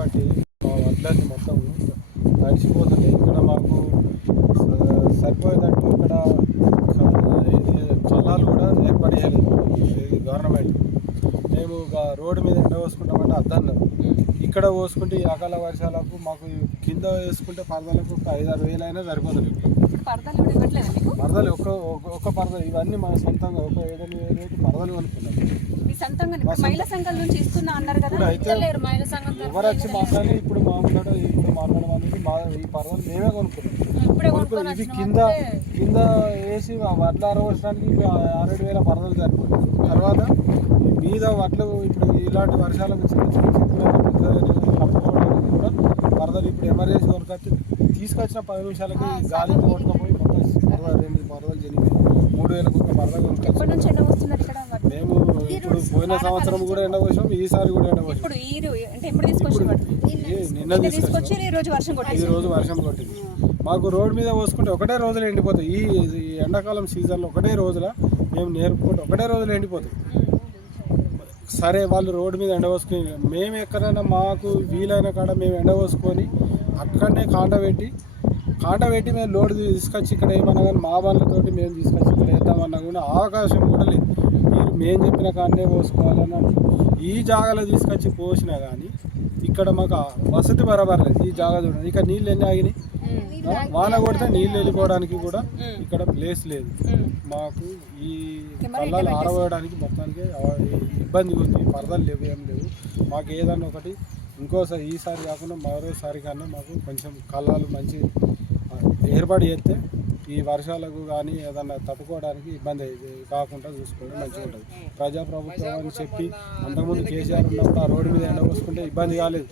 కాబట్టి మా వడ్లన్నీ మొత్తం తడిసిపోతుంది. ఇక్కడ మాకు సరిపోయేటట్టు ఇక్కడ కళ్ళాలు కూడా ఏర్పడేయాలి గవర్నమెంట్. మేము రోడ్డు మీద ఎండ పోసుకుంటామంటే అద్దన్నారు. ఇక్కడ పోసుకుంటే ఈ అకాల వర్షాలకు మాకు కింద వేసుకుంటే పరదలకు ఒక 5-6 వేలు అయినా సరిపోతుంది. పరదలు ఒక్క పరదలు ఇవన్నీ మన సొంతంగా ఒక 7-8 పరదలు కొనుక్కున్నాం. ఎవరు వచ్చి మాట్లాడి ఇప్పుడు మా ముందట ఇప్పుడు మాట్లాడడానికి ఈ పరదలు మేమే కొనుక్కున్నాం. ఇది కింద వేసి వడ్ల అరవడానికి 6-7 వేల పరదలు సరిపోతుంది. తర్వాత మీద వడ్లు ఇప్పుడు ఇలాంటి వర్షాలకు కప్పుకోవడానికి కూడా పరదలు ఇప్పుడు ఎమర్జెన్సీ వర్క్ వచ్చి తీసుకొచ్చిన 10 నిమిషాలకి గాలి కొట్టుకపోయి మొత్తం 2 పరదలు జరిగినాయి. 3 వేలకు ఒక పరద కొనుక్కొచ్చాం. మేము ఇప్పుడు పోయిన సంవత్సరం కూడా ఎండ పోసాం, ఈసారి కూడా ఎండ పోసాం. నిన్న తీసుకొచ్చి ఈ రోజు వర్షం కొట్టింది. మాకు రోడ్డు మీద పోసుకుంటే ఒకటే రోజులు ఎండిపోతాయి. ఈ ఎండాకాలం సీజన్లో ఒకటే రోజుల మేము నేర్పుకుంటే ఒకటే రోజులు ఎండిపోతాయి. సరే వాళ్ళు రోడ్డు మీద ఎండ పోసుకొని మేము ఎక్కడైనా మాకు వీలైన కాడ మేము ఎండ పోసుకొని అక్కడనే కాండ పెట్టి మేము లోడ్ తీసుకొచ్చి ఇక్కడ ఏమన్నా కానీ మా వాళ్ళతోటి మేము తీసుకొచ్చి ఇక్కడ వేద్దామన్నా కూడా అవకాశం కూడా లేదు. మేము చెప్పిన కాడనే పోసుకోవాలని ఈ జాగాలో తీసుకొచ్చి పోసినా కానీ ఇక్కడ మాకు వసతి బరాబర్ లేదు. ఈ జాగా చూడండి, ఇక్కడ నీళ్ళు ఎన్ని ఆగినాయి. వాన కొడితే నీళ్ళు వెళ్ళిపోవడానికి కూడా ఇక్కడ ప్లేస్ లేదు. మాకు ఈ కళ్ళాలు ఆరవేయడానికి మొత్తానికి ఇబ్బందిగా ఉంది. పరదలు లేవు, ఏం లేవు. మాకు ఏదన్నా ఒకటి ఇంకోసారి ఈసారి కాకుండా మరోసారి కన్నా మాకు కొంచెం కళ్ళాలు మంచి ఏర్పాటు చేస్తే ఈ వర్షాలకు కానీ ఏదన్నా తట్టుకోవడానికి ఇబ్బంది కాకుండా చూసుకోవడం మంచిగా ఉంటుంది. ప్రజాప్రభుత్వం అని చెప్పి అంతకుముందు కేసీఆర్ ఉన్నప్పుడు ఆ రోడ్డు మీద ఎండ పోసుకుంటే ఇబ్బంది కాలేదు.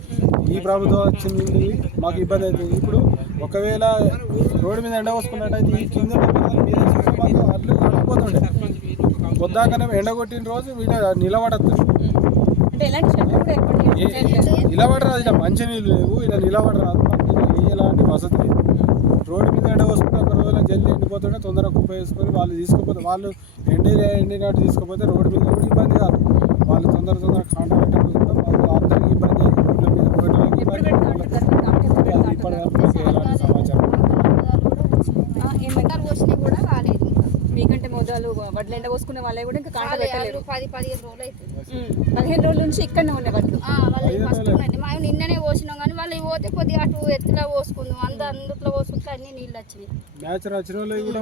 ఈ ప్రభుత్వం వచ్చింది మాకు ఇబ్బంది అవుతుంది. ఇప్పుడు ఒకవేళ రోడ్డు మీద ఎండ పోసుకున్నట్టయితే ఈ కింద మీద అడ్లు అడిగిపోతుండే. పొద్దాకనే ఎండ కొట్టిన రోజు వీట నిలబడద్దు, నిలబడరాదు. ఇలా మంచి నీళ్ళు లేవు, ఇలా నిలబడరాదు. ఎలాంటి వసతి లేదు. రోడ్డు మీద ఎండ పోసుకుంటే ఒక రోజున జల్దీ ఎండిపోతుంటే తొందరగా కుప్ప వేసుకొని వాళ్ళు తీసుకుపోతే వాళ్ళు ఎండినట్టు తీసుకుపోతే రోడ్డు మీద కూడా ఇబ్బంది కాదు. వాళ్ళు తొందరగా కాంట పెట్టకపోతే వాళ్ళు అందరికీ ఇబ్బంది అయింది. రోడ్ల మీద పోయడానికి ఇప్పటి వరకు ఎలాంటి సమాచారం కూడా రాలేదు. మీకంటే మొదలు వడ్లు ఎండ పోసుకునే వాళ్ళే కూడా ఇంకా కాంట పెట్టలేదు. 10-15 రోజులు అవుతుంది. 15 రోజుల నుంచి ఇక్కడనే ఉన్నాయి వడ్లు. వాళ్ళు నిన్ననే పోసినాం కానీ వాళ్ళు పోతే కొద్దిగా అటు ఎత్తులో పోసుకుందాం, అందుట్లో పోసుకుంటే అన్ని నీళ్ళు వచ్చినాయి. మ్యాచ్ వచ్చిన వాళ్ళు కూడా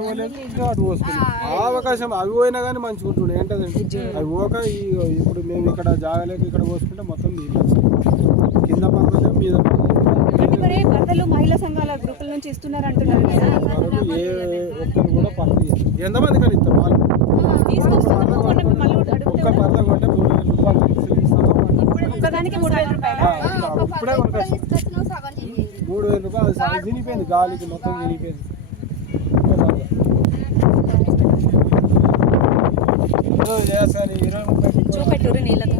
అటు పోసుకున్నాం. అవకాశం అవి పోయినా కానీ మంచిగా ఉంటుండే. ఏంటంటే అవి పోక ఇప్పుడు మేము ఇక్కడ జాగలేక ఇక్కడ పోసుకుంటే మొత్తం నీళ్ళు వచ్చినాయి. కింద పరదలు మీద పరదలు మహిళా సంఘాల గ్రూపుల నుంచి ఇస్తున్నారు అంటున్నారు. ఒక్కరు కూడా పరద ఎంతమంది కానీ ఇస్తారు. వాళ్ళు ఒక్క పరద కొంటే 3,000 రూపాయలు ఒక్కదానికి 3,000 రూపాయలు. ఇప్పుడే కొనుక్కొచ్చి 3,000 రూపాయలు తినిపోయింది. గాలికి మొత్తం తినిపోయింది. చూపెట్టూరు నీళ్ళతో